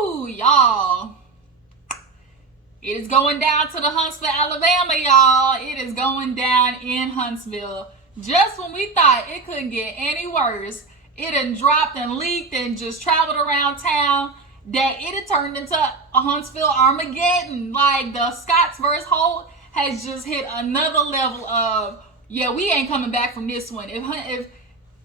Woo, y'all. It is going down to the Huntsville, Alabama, y'all. It is going down in Huntsville. Just when we thought it couldn't get any worse, it had dropped and leaked and just traveled around town that it had turned into a Huntsville Armageddon. Like, the Scotts versus Holt has just hit another level of, yeah, we ain't coming back from this one. If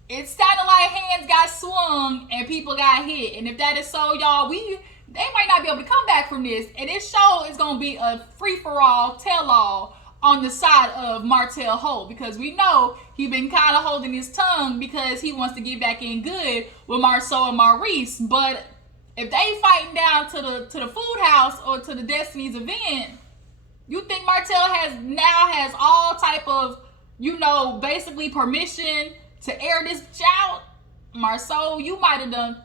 it sounded like hands got swung and people got hit, and if that is so, y'all, they might not be able to come back from this. And this show is going to be a free-for-all, tell-all on the side of Martell Holt, because we know he been kind of holding his tongue because he wants to get back in good with Marsaue and Maurice. But if they fighting down to the food house or to the Destiny's event, you think Martell has all type of, basically permission to air this out? Marsaue, you might have done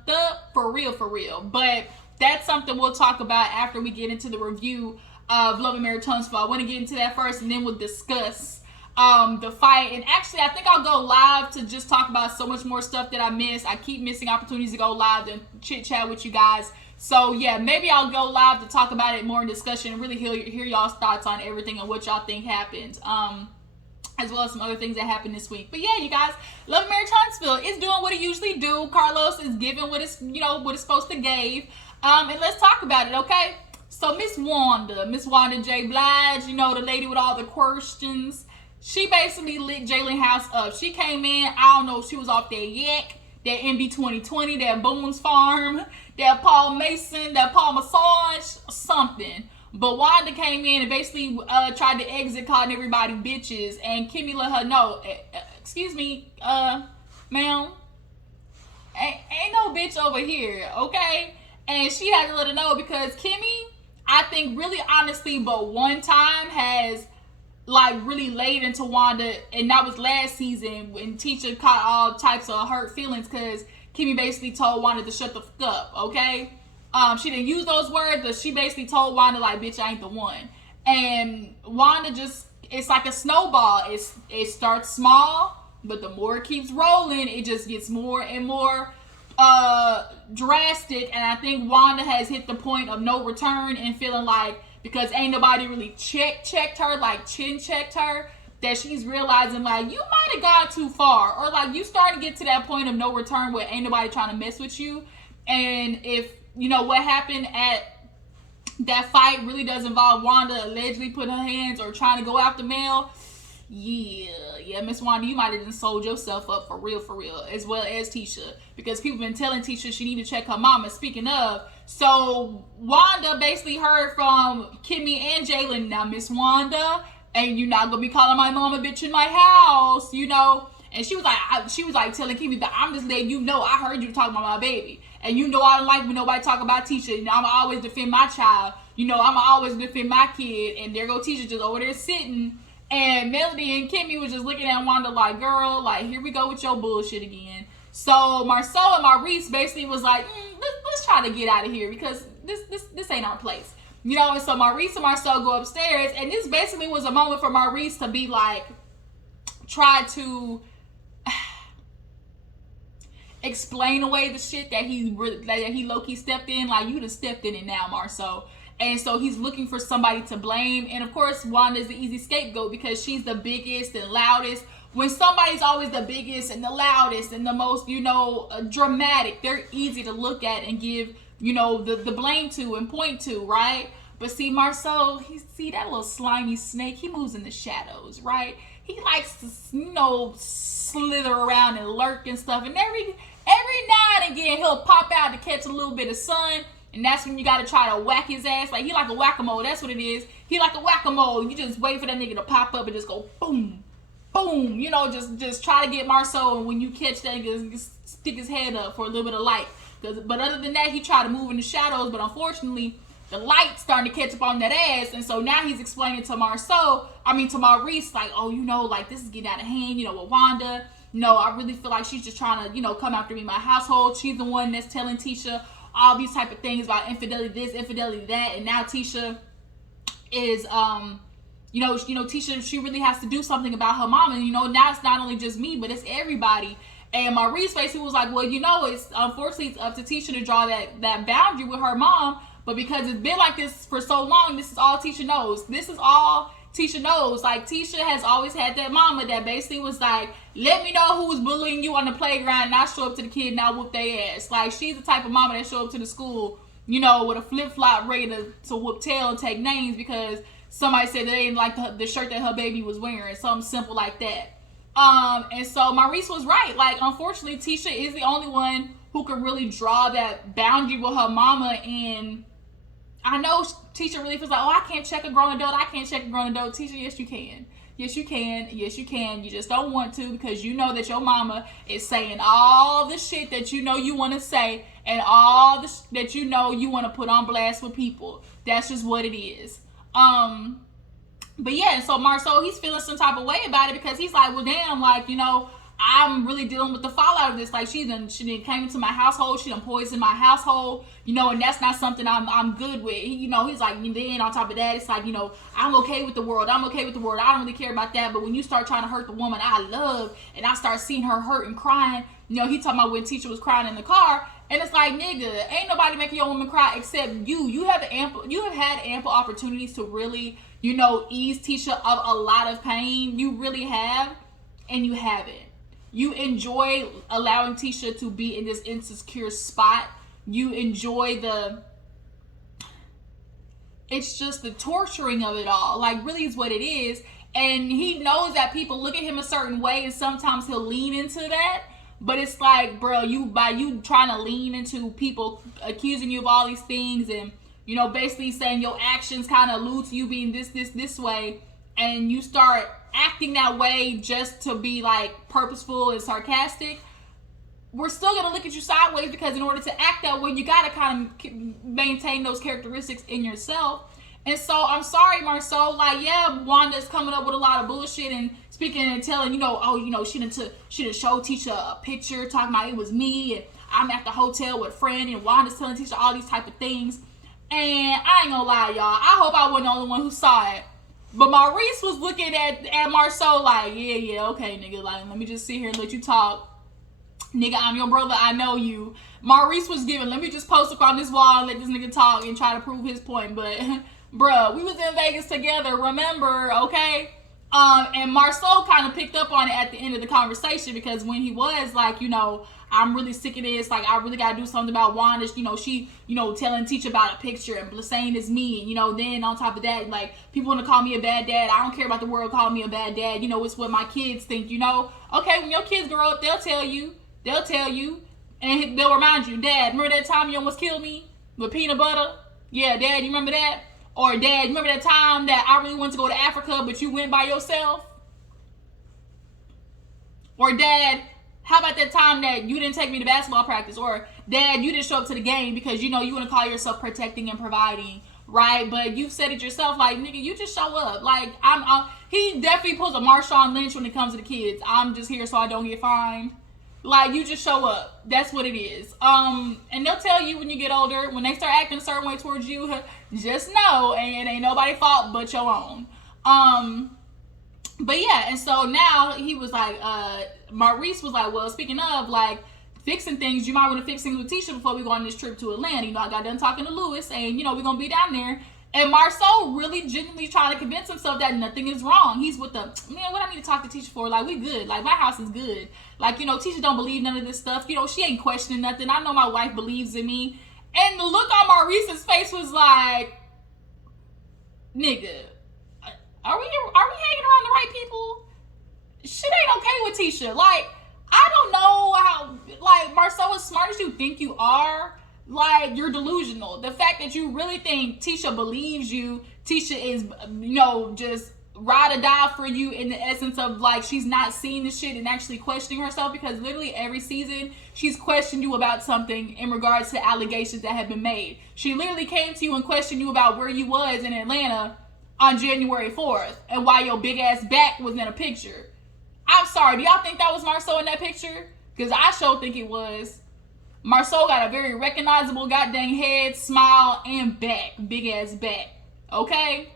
for real. But that's something we'll talk about after we get into the review of Love and Marriage Huntsville. I want to get into that first, and then we'll discuss the fight. And actually, I think I'll go live to just talk about so much more stuff that I missed. I keep missing opportunities to go live and chit chat with you guys. So yeah, maybe I'll go live to talk about it more in discussion and really hear y'all's thoughts on everything and what y'all think happened. As well as some other things that happened this week. But yeah, you guys, Love and Marriage Huntsville is doing what it usually do. Carlos is giving what it's supposed to give. And let's talk about it, okay? So Miss Wanda J. Blige, the lady with all the questions, she basically lit Jaylin house up. She came in, I don't know if she was off that yak, that MB 2020, that Boone's Farm, that Paul Mason, that Paul Massage, something. But Wanda came in and basically tried to exit, calling everybody bitches, and Kimmi let her know, excuse me, ma'am, ain't no bitch over here, okay? And she had to let her know because Kimmi, I think really honestly, but one time has really laid into Wanda, and that was last season when Tisha caught all types of hurt feelings because Kimmi basically told Wanda to shut the fuck up, okay? She didn't use those words, but she basically told Wanda, bitch, I ain't the one. And Wanda it's like a snowball. It starts small, but the more it keeps rolling, it just gets more and more drastic. And I think Wanda has hit the point of no return and feeling like, because ain't nobody really checked her, chin checked her, that she's realizing, you might have gone too far. Or, you starting to get to that point of no return where ain't nobody trying to mess with you. And if what happened at that fight really does involve Wanda allegedly putting her hands or trying to go after Mel, yeah, Miss Wanda, you might have just sold yourself up for real, as well as Tisha, because people been telling Tisha she need to check her mama. Speaking of, so Wanda basically heard from Kimmi and Jaylin, now Miss Wanda, and you're not gonna be calling my mama bitch in my house, And she was like telling Kimmi, but I'm just letting you know I heard you talking about my baby. And I don't like when nobody talk about Tisha. I'm always defend my child. I'm always defend my kid. And there go Tisha just over there sitting. And Melody and Kimmi was just looking at Wanda like, girl, here we go with your bullshit again. So Marsaue and Maurice basically was like, let's try to get out of here because this ain't our place. And so Maurice and Marsaue go upstairs. And this basically was a moment for Maurice to be try to explain away the shit that he low-key stepped in. You done stepped in it now, Marsaue. And so he's looking for somebody to blame. And of course, Wanda's the easy scapegoat because she's the biggest and loudest. When somebody's always the biggest and the loudest and the most, dramatic, they're easy to look at and give, the blame to and point to, right? But see, Marsaue, that little slimy snake, he moves in the shadows, right? He likes to, slither around and lurk and stuff. And every now and again, he'll pop out to catch a little bit of sun. And that's when you got to try to whack his ass. He like a whack-a-mole. That's what it is. He like a whack-a-mole. You just wait for that nigga to pop up and just go boom, boom. Just try to get Marsaue. And when you catch that nigga, stick his head up for a little bit of light. But other than that, he tried to move in the shadows. But unfortunately, the light's starting to catch up on that ass. And so now he's explaining to Maurice, this is getting out of hand, with Wanda. I really feel like she's just trying to, come after me in my household. She's the one that's telling Tisha all these type of things about infidelity this, infidelity that. And now Tisha is, Tisha, she really has to do something about her mama. Now it's not only just me, but it's everybody. And Maurice basically was like, well, you know, it's unfortunately it's up to Tisha to draw that boundary with her mom. But because it's been like this for so long, this is all Tisha knows. This is all Tisha knows. Like, Tisha has always had that mama that basically was like, let me know who was bullying you on the playground and I'll show up to the kid and I'll whoop their ass. Like, she's the type of mama that show up to the school, you know, with a flip-flop ready to whoop tail and take names because somebody said they didn't like the shirt that her baby was wearing. Something simple like that. And so Maurice was right. Like, unfortunately, Tisha is the only one who could really draw that boundary with her mama. And I know Tisha really feels like, oh, I can't check a grown adult. I can't check a grown adult. Tisha, yes, you can. Yes, you can. Yes, you can. You just don't want to because you know that your mama is saying all the shit that you know you want to say and all the that you know you want to put on blast with people. That's just what it is. But yeah, so Marsaue, he's feeling some type of way about it because he's like, well, damn, like, you know, I'm really dealing with the fallout of this. Like, she done came into my household, she done poisoned my household, you know, and that's not something I'm good with. You know, he's like, and then on top of that, it's like, you know, I'm okay with the world. I'm okay with the world. I don't really care about that. But when you start trying to hurt the woman I love, and I start seeing her hurt and crying, you know, he talking about when Tisha was crying in the car, and it's like, nigga, ain't nobody making your woman cry except you. You have had ample opportunities to really, you know, ease Tisha of a lot of pain. You really have, and you haven't. You enjoy allowing Tisha to be in this insecure spot. You enjoy it's just the torturing of it all. Like, really is what it is. And he knows that people look at him a certain way, and sometimes he'll lean into that. But it's like, bro, by you trying to lean into people accusing you of all these things and, you know, basically saying your actions kind of allude to you being this way, and you start acting that way just to be like purposeful and sarcastic, we're still going to look at you sideways because in order to act that way, you got to kind of maintain those characteristics in yourself. And so I'm sorry, Marsaue, like, yeah, Wanda's coming up with a lot of bullshit and speaking and telling, you know, oh, you know, she done showed Tisha a picture talking about it was me and I'm at the hotel with a friend and Wanda's telling Tisha all these type of things. And I ain't gonna lie, y'all, I hope I wasn't the only one who saw it. But Maurice was looking at Marsaue like, yeah, okay, nigga, like, let me just sit here and let you talk. Nigga, I'm your brother, I know you. Maurice was giving, let me just post up on this wall and let this nigga talk and try to prove his point. But, bruh, we was in Vegas together, remember, okay? And Marsaue kind of picked up on it at the end of the conversation because when he was like, you know, I'm really sick of this, like, I really gotta do something about Wanda, you know, she, you know, telling Tisha about a picture and saying it's me, and, you know, then on top of that, like, people want to call me a bad dad. I don't care about the world calling me a bad dad, you know, it's what my kids think, you know. Okay, when your kids grow up, they'll tell you, and they'll remind you, Dad, remember that time you almost killed me with peanut butter? Yeah, Dad, you remember that? Or, Dad, you remember that time that I really wanted to go to Africa, but you went by yourself? Or, Dad, how about that time that you didn't take me to basketball practice? Or, Dad, you didn't show up to the game because, you know, you want to call yourself protecting and providing, right? But you've said it yourself, like, nigga, you just show up. Like, he definitely pulls a Marshawn Lynch when it comes to the kids. I'm just here so I don't get fined. Like, you just show up. That's what it is. And they'll tell you when you get older, when they start acting a certain way towards you, just know, and it ain't nobody's fault but your own. But yeah, and so now he was like, Maurice was like, well, speaking of, like, fixing things, you might want to fix things with Tisha before we go on this trip to Atlanta. You know, I got done talking to Lewis, and, you know, we're going to be down there. And Marsaue really genuinely trying to convince himself that nothing is wrong. He's with the, man, what I need to talk to Tisha for? Like, we good. Like, my house is good. Like, you know, Tisha don't believe none of this stuff. You know, she ain't questioning nothing. I know my wife believes in me. And the look on Maurice's face was like, nigga, are we hanging around the right people? Shit ain't okay with Tisha. Like, I don't know how, like, Marsaue, as smart as you think you are, like, you're delusional. The fact that you really think Tisha believes you, Tisha is, you know, just ride or die for you in the essence of, like, she's not seeing the shit and actually questioning herself, because literally every season she's questioned you about something in regards to allegations that have been made. She literally came to you and questioned you about where you was in Atlanta on January 4th and why your big ass back was in a picture. I'm sorry, do y'all think that was Marsaue in that picture? Because I sure think it was. Marsaue got a very recognizable goddamn head, smile, and back. Big ass back. Okay?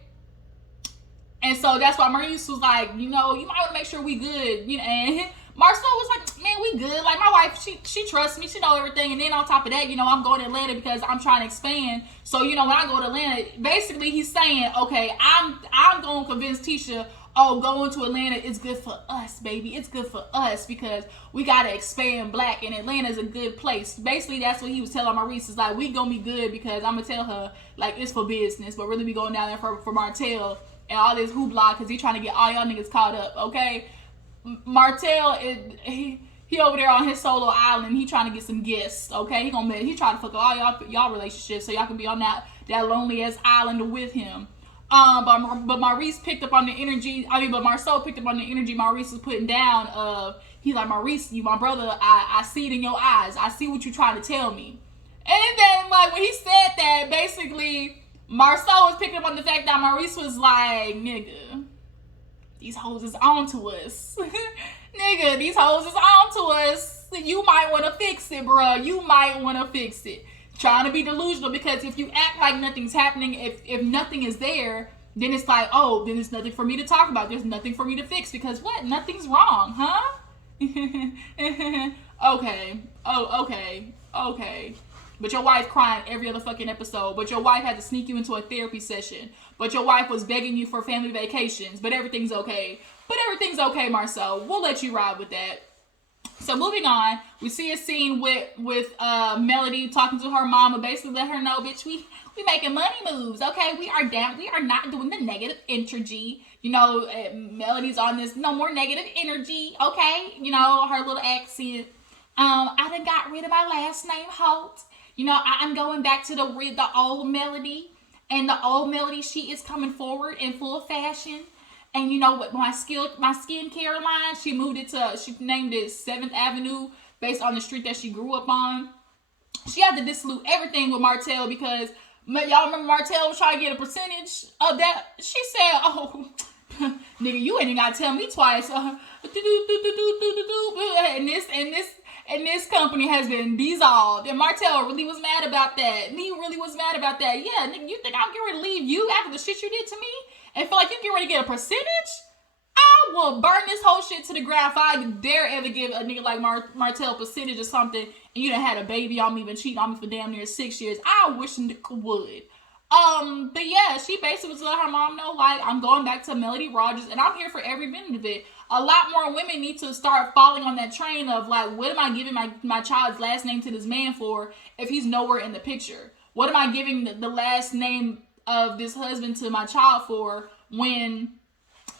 And so that's why Maurice was like, you know, you might want to make sure we good. You know, and Marsaue was like, man, we good. Like, my wife, she trusts me. She know everything. And then on top of that, you know, I'm going to Atlanta because I'm trying to expand. So, you know, when I go to Atlanta, basically he's saying, okay, I'm going to convince Tisha, oh, going to Atlanta is good for us, baby. It's good for us because we got to expand black, and Atlanta is a good place. Basically, that's what he was telling Maurice. Is like, we going to be good because I'm going to tell her, like, it's for business, but really be going down there for Martell and all this hoopla because he trying to get all y'all niggas caught up, okay? Martell is he over there on his solo island. He trying to get some guests. Okay, he trying to fuck all y'all relationships so y'all can be on that lonely ass island with him. But Maurice picked up on the energy. But Marsaue picked up on the energy Maurice was putting down. He's like, Maurice, you my brother. I see it in your eyes. I see what you trying to tell me. And then like when he said that, basically Marsaue was picking up on the fact that Maurice was like, nigga, these hoes is on to us. Nigga, these hoes is on to us. You might want to fix it, bro. You might want to fix it. Trying to be delusional, because if you act like nothing's happening, if nothing is there, then it's like, oh, then there's nothing for me to talk about. There's nothing for me to fix because what? Nothing's wrong, huh? Okay. Oh, okay. But your wife crying every other fucking episode. But your wife had to sneak you into a therapy session. But your wife was begging you for family vacations. But everything's okay. Marsaue. We'll let you ride with that. So moving on, we see a scene with Melody talking to her mama, basically let her know, bitch, we making money moves, okay? We are down. We are not doing the negative energy. You know, Melody's on this no more negative energy, okay? You know, her little accent. I done got rid of my last name, Holt. You know, I'm going back to the old Melody. And the old Melody, she is coming forward in full fashion. And you know what, my skincare line, she named it 7th Avenue based on the street that she grew up on. She had to dissolute everything with Martell because y'all remember Martell was trying to get a percentage of that. She said, oh, nigga, you ain't even gotta tell me twice. And this company has been dissolved. And Martell really was mad about that. And he really was mad about that. Yeah, nigga, you think I'm getting ready to leave you after the shit you did to me? And feel like you get ready to get a percentage? I will burn this whole shit to the ground if I dare ever give a nigga like Martell a percentage or something, and you done had a baby on me, been cheating on me for damn near 6 years. I wish a nigga would. But yeah, she basically was letting her mom know, like, I'm going back to Melody Rogers, and I'm here for every minute of it. A lot more women need to start falling on that train of, like, what am I giving my child's last name to this man for if he's nowhere in the picture? What am I giving the last name of this husband to my child for when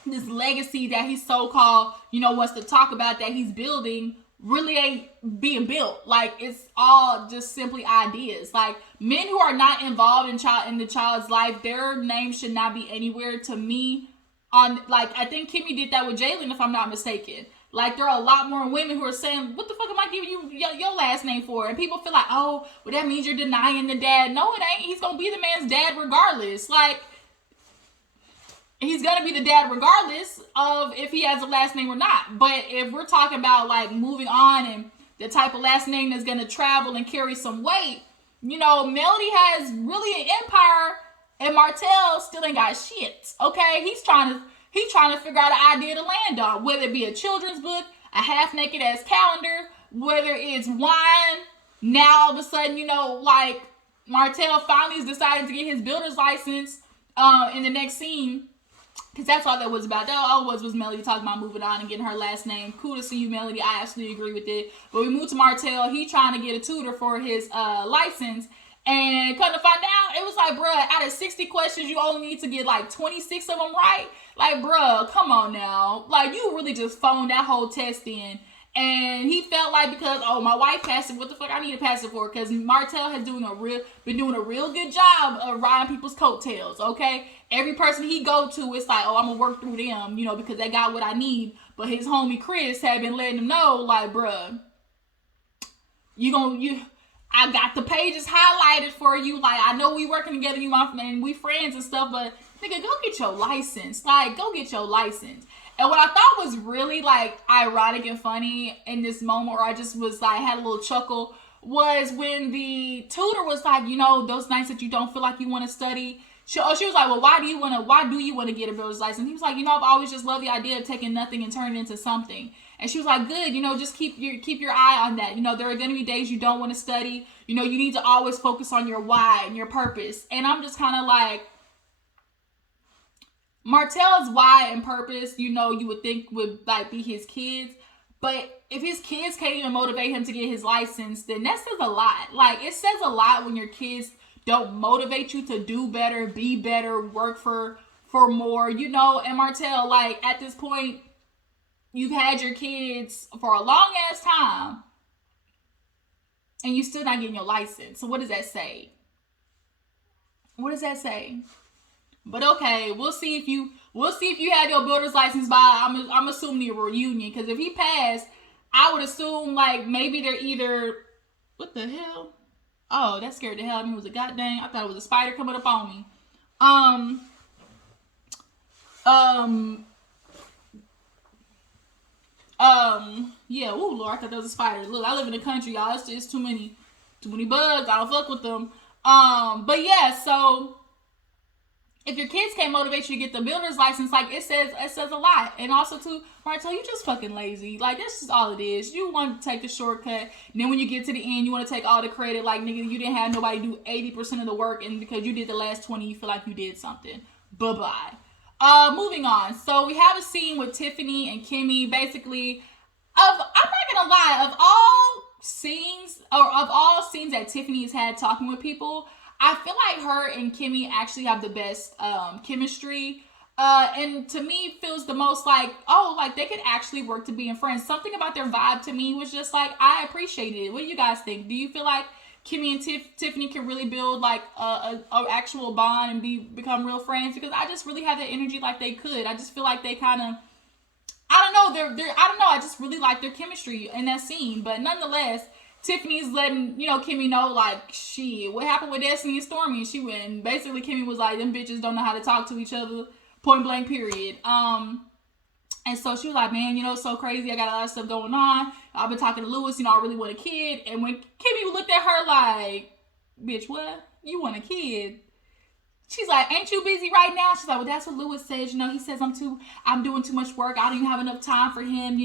this legacy that he so-called, you know, wants to talk about that he's building really ain't being built? Like, it's all just simply ideas. Like, men who are not involved in the child's life, their name should not be anywhere to me. Like, I think Kimmi did that with Jaylin, if I'm not mistaken. Like, there are a lot more women who are saying, what the fuck am I giving you your last name for? And people feel like, oh, well, that means you're denying the dad. No, it ain't. He's going to be the man's dad regardless. Like, he's going to be the dad regardless of if he has a last name or not. But if we're talking about, like, moving on and the type of last name that's going to travel and carry some weight, you know, Melody has really an empire and Martell still ain't got shit, okay? He's trying to figure out an idea to land on, whether it be a children's book, a half-naked ass calendar, whether it's wine. Now, all of a sudden, you know, like, Martell finally has decided to get his builder's license in the next scene, because that's all that was about. That all was Melody talking about moving on and getting her last name. Kudos to you, Melody. I absolutely agree with it. But we moved to Martell. He trying to get a tutor for his license. And come to find out, it was like, bruh, out of 60 questions, you only need to get like 26 of them right. Like, bruh, come on now. Like, you really just phoned that whole test in. And he felt like, because, oh, my wife passed it, what the fuck I need to pass it for? Because Martell has been doing a real good job of riding people's coattails, okay? Every person he go to, it's like, oh, I'm going to work through them, you know, because they got what I need. But his homie Chris had been letting him know, like, bruh, I got the pages highlighted for you. Like, I know we working together, you my man, we friends and stuff, but nigga, go get your license. Like, go get your license. And what I thought was really, like, ironic and funny in this moment, or I just was like, had a little chuckle, was when the tutor was like, you know, those nights that you don't feel like you want to study. She was like, well, why do you want to get a builder's license? He was like, you know, I've always just loved the idea of taking nothing and turning it into something. And she was like, good, just keep your eye on that. There are going to be days you don't want to study. You need to always focus on your why and your purpose. And I'm just kind of like, Martell's why and purpose, you would think would like be his kids. But if his kids can't even motivate him to get his license, then that says a lot. Like, it says a lot when your kids don't motivate you to do better, be better, work for more, And Martell, like, at this point, you've had your kids for a long ass time and you still not getting your license. So what does that say? What does that say? But okay, we'll see if you had your builder's license by I'm assuming the reunion, because if he passed, I would assume like maybe they're either, what the hell? Oh, that scared the hell out of me. It was a goddamn, I thought it was a spider coming up on me. Yeah, oh Lord, I thought that was a spider. Look, I live in the country, y'all. It's just too many bugs. I don't fuck with them. But yeah, so if your kids can't motivate you to get the builder's license, like it says a lot. And also too, Martell, you just fucking lazy. Like, that's just all it is. You want to take the shortcut, and then when you get to the end, you want to take all the credit. Like, nigga, you didn't have nobody do 80% of the work, and because you did the last 20, you feel like you did something. Bye-bye. Moving on. So we have a scene with Tiffany and Kimmi. Basically, I'm not gonna lie, of all scenes that Tiffany's had talking with people, I feel like her and Kimmi actually have the best chemistry. And to me, feels the most like, oh, like they could actually work to being friends. Something about their vibe to me was just like, I appreciated it. What do you guys think? Do you feel like Kimmi and Tiffany can really build like a actual bond and become real friends? Because I just really have that energy like they could. I just feel like they kind of, I don't know, I don't know, I just really like their chemistry in that scene. But nonetheless, Tiffany's letting, Kimmi know, like, shit, what happened with Destined and Stormy? She went, basically Kimmi was like, them bitches don't know how to talk to each other, point blank, period. And so she was like, man, it's so crazy. I got a lot of stuff going on. I've been talking to Lewis, I really want a kid. And when Kimmi looked at her like, bitch, what? You want a kid? She's like, ain't you busy right now? She's like, well, that's what Lewis says. He says I'm doing too much work. I don't even have enough time for him,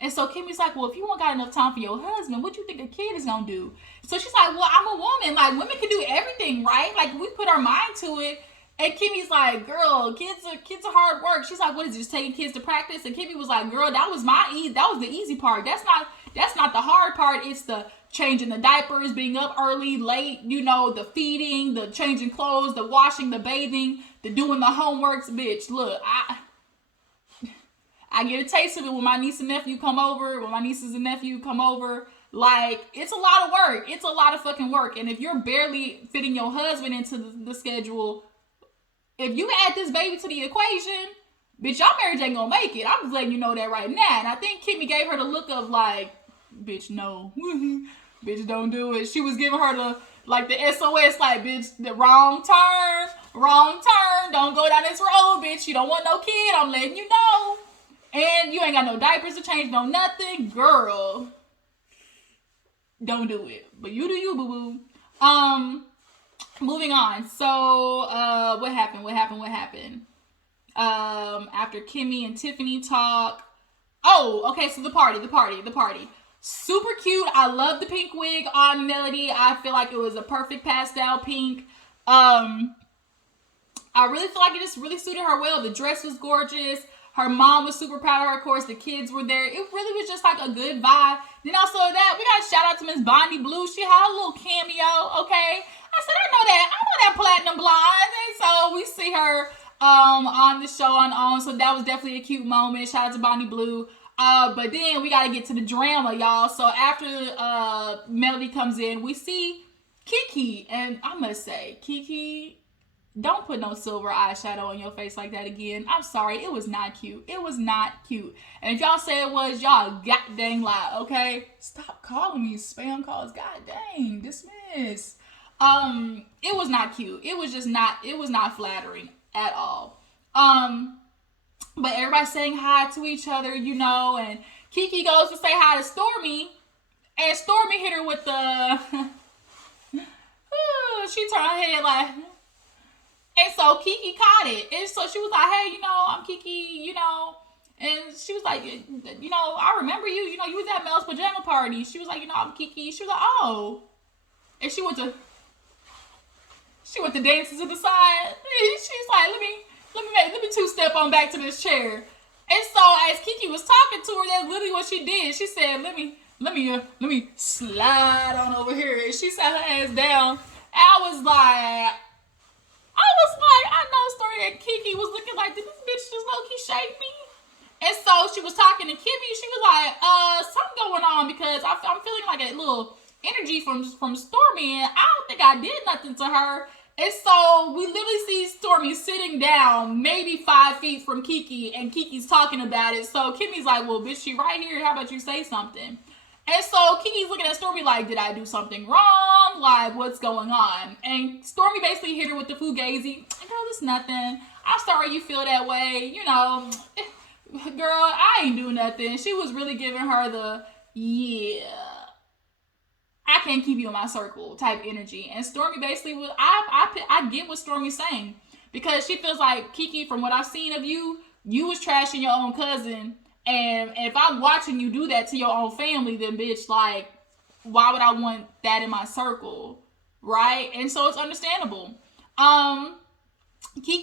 And so Kimmi's like, well, if you won't got enough time for your husband, what do you think a kid is going to do? So she's like, well, I'm a woman. Like, women can do everything, right? Like, we put our mind to it. And Kimmi's like, girl, kids are hard work. She's like, what is it, just taking kids to practice? And Kimmi was like, girl, that was the easy part. That's not the hard part. It's the changing the diapers, being up early, late, the feeding, the changing clothes, the washing, the bathing, the doing the homeworks. Bitch, look, I get a taste of it when my niece and nephew come over, when my nieces and nephew come over. Like, it's a lot of work. It's a lot of fucking work. And if you're barely fitting your husband into the schedule, if you add this baby to the equation, bitch, y'all marriage ain't gonna make it. I'm just letting you know that right now. And I think Kimmi gave her the look of like, bitch, no. Bitch, don't do it. She was giving her the SOS, like, bitch, the wrong turn. Don't go down this road, bitch. You don't want no kid. I'm letting you know. And you ain't got no diapers to change, no nothing. Girl, don't do it. But you do you, boo-boo. Moving on. So, what happened? After Kimmi and Tiffany talk. Oh, okay, so the party. Super cute. I love the pink wig on Melody. I feel like it was a perfect pastel pink. I really feel like it just really suited her well. The dress was gorgeous. Her mom was super proud of her. Of course, the kids were there. It really was just like a good vibe. Then also that, we got a shout out to Miss Bonnie Blue. She had a little cameo, okay? I said, I know that platinum blonde. And so we see her on the show on. So that was definitely a cute moment. Shout out to Bonnie Blue. But then we got to get to the drama, y'all. So after Melody comes in, we see Keke. And I must say, Keke, don't put no silver eyeshadow on your face like that again. I'm sorry. It was not cute. And if y'all say it was, y'all god dang lie, okay? Stop calling me spam calls. God dang. Dismiss. It was not cute. It was not flattering at all. But everybody's saying hi to each other, and Keke goes to say hi to Stormy, and Stormy hit her with the, she turned her head like, and so Keke caught it, and so she was like, hey, I'm Keke, And she was like, you know, I remember you. You know, you was at Mel's pajama party. She was like, you know, I'm Keke. She was like, oh. And she went to dancing to the side. She's like, let me two-step on back to this chair. And so as Keke was talking to her, that's literally what she did. She said, let me slide on over here. And she sat her ass down. And I was like, I know a story that Keke was looking like, did this bitch just low-key shake me? And so she was talking to Kimmi. She was like, something going on because I'm feeling like a little energy from Stormy, and I don't think I did nothing to her. And so we literally see Stormy sitting down maybe 5 feet from Keke, and Keke's talking about it. So Kimmi's like, well, bitch, she right here. How about you say something? And so Keke's looking at Stormy like, did I do something wrong? Like, what's going on? And Stormy basically hit her with the fugazi. Girl, it's nothing. I'm sorry you feel that way. You know, girl, I ain't do nothing. She was really giving her the, yeah, I can't keep you in my circle type energy. And Stormy basically was, I get what Stormy's saying. Because she feels like, Keke, from what I've seen of you, you was trashing your own cousin. And if I'm watching you do that to your own family, then bitch, like, why would I want that in my circle? Right? And so it's understandable. Keke,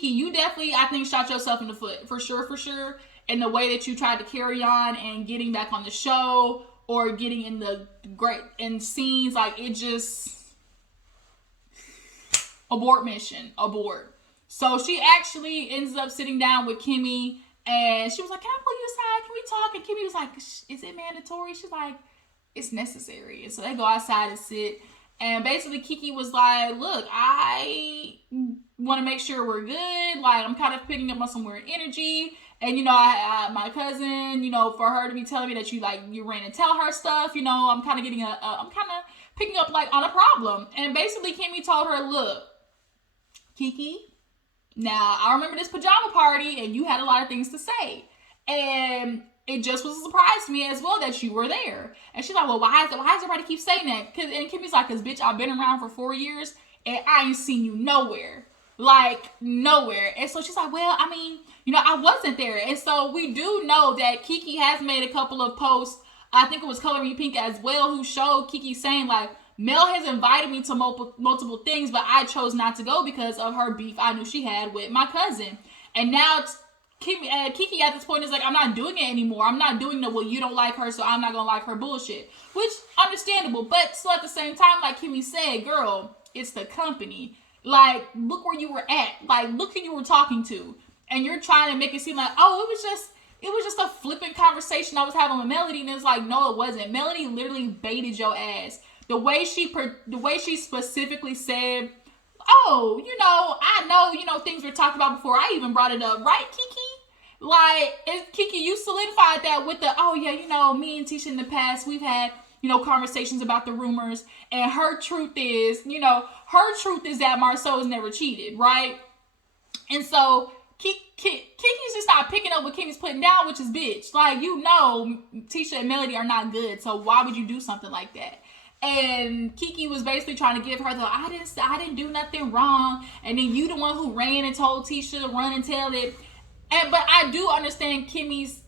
you definitely, I think, shot yourself in the foot. For sure. In the way that you tried to carry on and getting back on the show or getting in the in scenes, like it just abort mission. So she actually ends up sitting down with Kimmi and she was like, can I pull you aside? Can we talk? And Kimmi was like, is it mandatory? She's like, it's necessary. And so they go outside and sit. And basically Keke was like, look, I want to make sure we're good. Like, I'm kind of picking up on some weird energy. And, you know, my cousin, you know, for her to be telling me that you ran and tell her stuff, you know, I'm kind of picking up like on a problem. And basically Kimmi told her, look, Keke, now I remember this pajama party and you had a lot of things to say. And it just was a surprise to me as well that you were there. And she's like, well, why does everybody keep saying that? And Kimmy's like, cause bitch, I've been around for 4 years and I ain't seen you nowhere. Like, nowhere. And so she's like, well, I mean, you know, I wasn't there. And so we do know that Keke has made a couple of posts, I think it was Coloring Pink as well, who showed Keke saying like, Mel has invited me to multiple things, but I chose not to go because of her beef I knew she had with my cousin. And now Keke at this point is like, I'm not doing it anymore. I'm not doing the, well, you don't like her, so I'm not going to like her bullshit. Which, understandable. But still at the same time, like Kimmi said, girl, it's the company. Like, look where you were at. Like, look who you were talking to. And you're trying to make it seem like, oh, it was just a flippant conversation I was having with Melody. And it's like, no, it wasn't. Melody literally baited your ass. The way she specifically said, oh, you know, I know, you know, things were talked about before I even brought it up. Right, Keke? Like, Keke, you solidified that with the, oh, yeah, you know, me and Tisha in the past, we've had, you know, conversations about the rumors. And her truth is that Marsaue has never cheated, right? And so Keke's just not picking up what Kimmi's putting down, which is bitch. Like, you know, Tisha and Melody are not good. So why would you do something like that? And Keke was basically trying to give her the, I didn't do nothing wrong. And then you the one who ran and told Tisha to run and tell it. But I do understand Kimmi's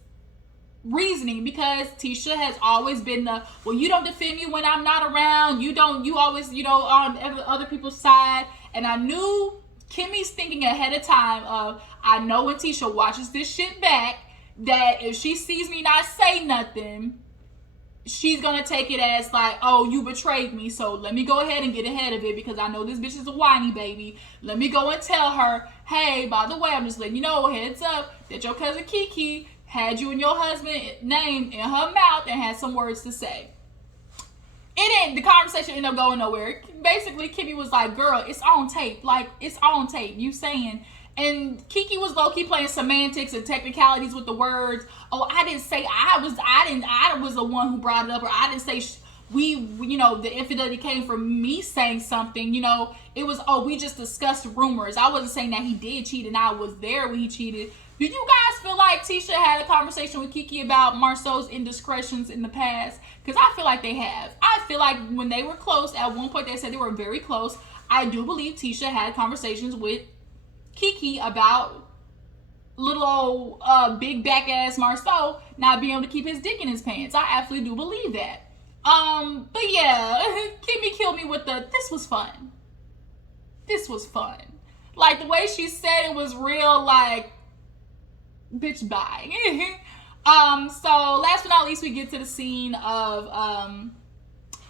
reasoning because Tisha has always been the, well, you don't defend me when I'm not around. You always, you know, on other people's side. And I knew Kimmy's thinking ahead of time of, I know when Tisha watches this shit back, that if she sees me not say nothing, she's gonna take it as like, oh, you betrayed me, so let me go ahead and get ahead of it because I know this bitch is a whiny baby. Let me go and tell her, hey, by the way, I'm just letting you know, heads up, that your cousin Keke had you and your husband name in her mouth and had some words to say. The conversation ended up going nowhere. Basically, Kimmi was like, girl, it's on tape. Like, it's on tape. You saying. And Keke was low-key playing semantics and technicalities with the words. Oh, I didn't say I was the one who brought it up, or I didn't say you know, the infidelity came from me saying something. You know, it was, oh, we just discussed rumors. I wasn't saying that he did cheat and I was there when he cheated. Do you guys feel like Tisha had a conversation with Keke about Marsaue's indiscretions in the past? Because I feel like they have. I feel like when they were close, at one point they said they were very close. I do believe Tisha had conversations with Keke about little old big back ass Marsaue not being able to keep his dick in his pants. I absolutely do believe that. But yeah, Kimmi killed me with this was fun. This was fun. Like, the way she said it was real, like, bitch, bye. So last but not least, we get to the scene of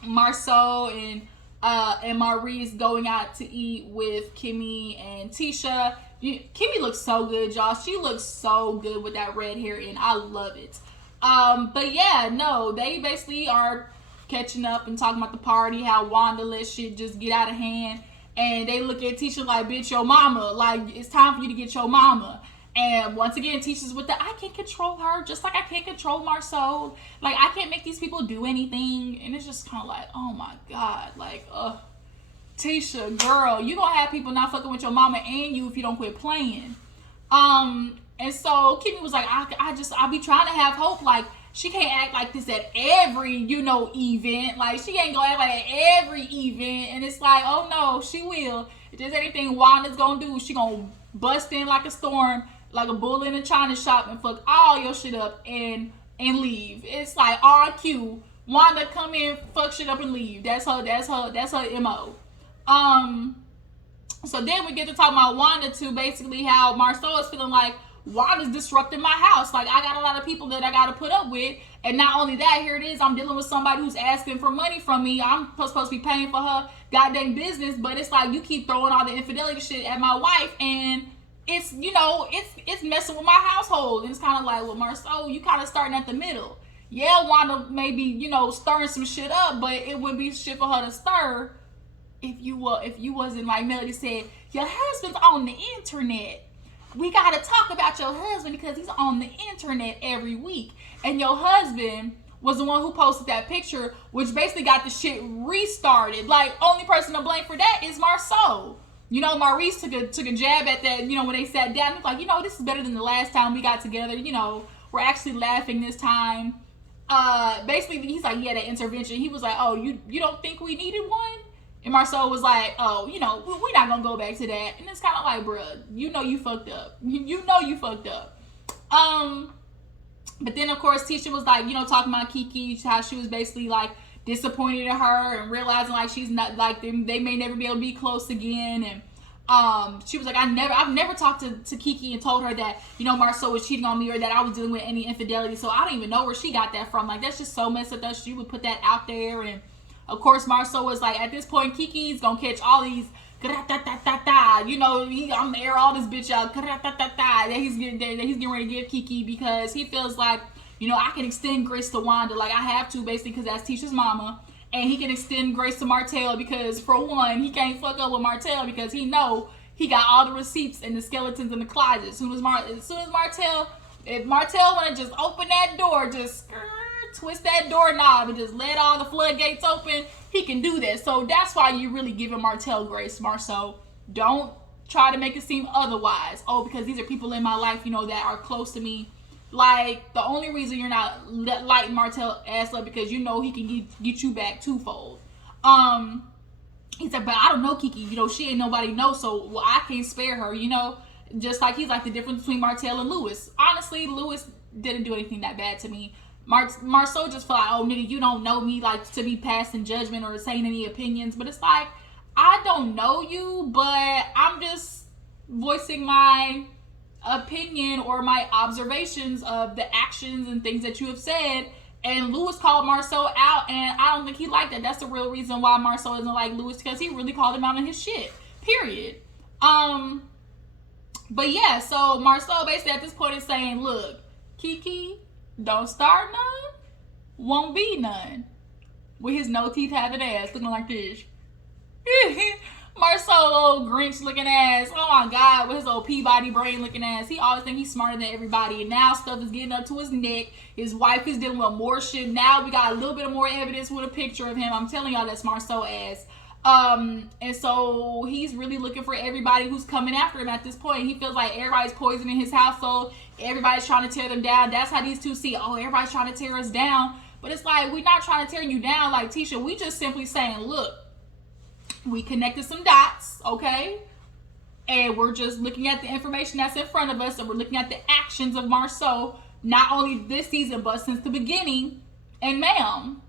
Marsaue and Maurice going out to eat with Kimmi and Tisha. Kimmi looks so good, y'all. She looks so good with that red hair, and I love it. But yeah, no, they basically are catching up and talking about the party, how Wanda let shit just get out of hand. And they look at Tisha like, bitch, your mama. Like, it's time for you to get your mama. And once again, Tisha's with I can't control her, just like I can't control Marsaue. Like, I can't make these people do anything. And it's just kind of like, oh my God. Like, Tisha, girl, you gonna have people not fucking with your mama and you if you don't quit playing. And so Kimmi was like, I be trying to have hope. Like, she can't act like this at every, event. Like, she ain't gonna act like at every event. And it's like, oh no, she will. If there's anything Wanda's gonna do, she gonna bust in like a storm, like a bull in a china shop, and fuck all your shit up and leave. It's like RQ. Wanda come in, fuck shit up and leave. That's her MO. So then we get to talk about Wanda too, basically how Marsaue is feeling like Wanda's disrupting my house. Like, I got a lot of people that I got to put up with. And not only that, here it is, I'm dealing with somebody who's asking for money from me. I'm supposed to be paying for her goddamn business. But it's like, you keep throwing all the infidelity shit at my wife. And it's, it's messing with my household. And it's kind of like, well, Marsaue, you kind of starting at the middle. Yeah, Wanda may be, stirring some shit up. But it wouldn't be shit for her to stir if you wasn't, like Melody said, your husband's on the internet. We got to talk about your husband because he's on the internet every week. And your husband was the one who posted that picture, which basically got the shit restarted. Like, only person to blame for that is Marsaue. Maurice took a jab at that, when they sat down. He's like, this is better than the last time we got together. We're actually laughing this time. Basically, he's like, yeah, that intervention. He was like, oh, you don't think we needed one? And Marsaue was like, oh, we're not going to go back to that. And it's kind of like, bruh, you fucked up. You fucked up. But then, of course, Tisha was like, talking about Keke, how she was basically, like, disappointed in her and realizing, like, she's not, like, they may never be able to be close again. And she was like, I've never talked to Keke and told her that, Marsaue was cheating on me or that I was dealing with any infidelity. So I don't even know where she got that from. Like, that's just so messed up that she would put that out there. And of course, Marsaue was like, at this point, Keke's gonna catch all these, I'm gonna air all this bitch out, that he's getting ready to give Keke because he feels like, I can extend grace to Wanda, like I have to, basically, because that's Tisha's mama, and he can extend grace to Martell because, for one, he can't fuck up with Martell because he got all the receipts and the skeletons in the closet. As soon as Martell, if Martell wanna just open that door, just twist that doorknob and just let all the floodgates open, he can do that. So that's why you really giving Martell grace, Marsaue. Don't try to make it seem otherwise. Oh, because these are people in my life, that are close to me. Like, the only reason you're not lighting Martell ass up because he can get you back twofold. He said, but I don't know Keke, she ain't nobody know, so I can't spare her, just like he's like the difference between Martell and Lewis. Honestly, Lewis didn't do anything that bad to me. Marsaue just felt like, oh, nigga, you don't know me, like, to be passing judgment or saying any opinions. But it's like, I don't know you, but I'm just voicing my opinion or my observations of the actions and things that you have said. And Lewis called Marsaue out, and I don't think he liked that. That's the real reason why Marsaue doesn't like Lewis, because he really called him out on his shit. Period. But yeah, so Marsaue basically at this point is saying, look, Keke, don't start none, won't be none. With his no teeth having ass looking like this. Marsaue, old Grinch looking ass. Oh my God, with his old Peabody brain looking ass. He always think he's smarter than everybody. And now stuff is getting up to his neck. His wife is dealing with more shit. Now we got a little bit of more evidence with a picture of him. I'm telling y'all, that's Marsaue ass. And so he's really looking for everybody who's coming after him at this point. He feels like everybody's poisoning his household. Everybody's trying to tear them down. That's how these two see, oh, everybody's trying to tear us down. But it's like, we're not trying to tear you down like Tisha. We just simply saying, look, we connected some dots, okay? and we're just looking at the information that's in front of us, and we're looking at the actions of Marsaue, not only this season, but since the beginning. And ma'am,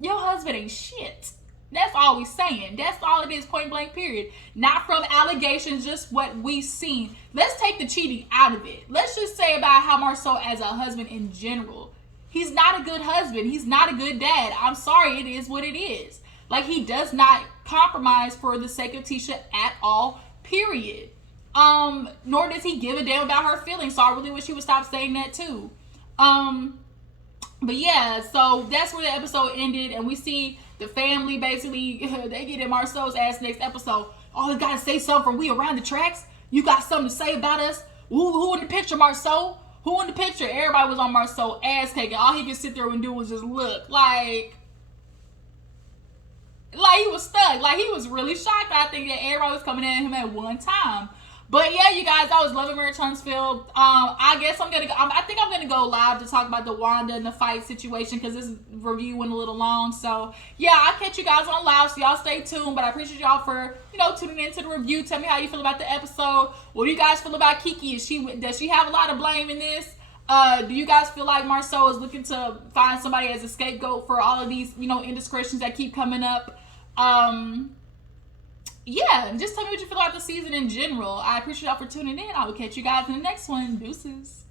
your husband ain't shit. That's all we saying. That's all it is, point blank, period. Not from allegations, just what we've seen. Let's take the cheating out of it. Let's just say about how Marsaue as a husband in general. He's not a good husband. He's not a good dad. I'm sorry, it is what it is. Like, he does not compromise for the sake of Tisha at all, period. Nor does he give a damn about her feelings. So I really wish he would stop saying that too. But yeah, so that's where the episode ended, and we see the family basically, they get in Marsaue's ass next episode. Oh, you gotta say something. We around the tracks? You got something to say about us? Who in the picture, Marsaue? Who in the picture? Everybody was on Marsaue ass cake, and all he could sit there and do was just look. Like he was stuck. Like, he was really shocked. I think that everybody was coming at him at one time. But yeah, you guys, I was loving Marriage Huntsville. I guess I think I'm gonna go live to talk about the Wanda and the fight situation, because this review went a little long. So yeah, I'll catch you guys on live, so y'all stay tuned. But I appreciate y'all for, tuning into the review. Tell me how you feel about the episode. What do you guys feel about Keke? Does she have a lot of blame in this? Do you guys feel like Marsaue is looking to find somebody as a scapegoat for all of these, indiscretions that keep coming up? Yeah, just tell me what you feel about the season in general. I appreciate y'all for tuning in. I will catch you guys in the next one. Deuces.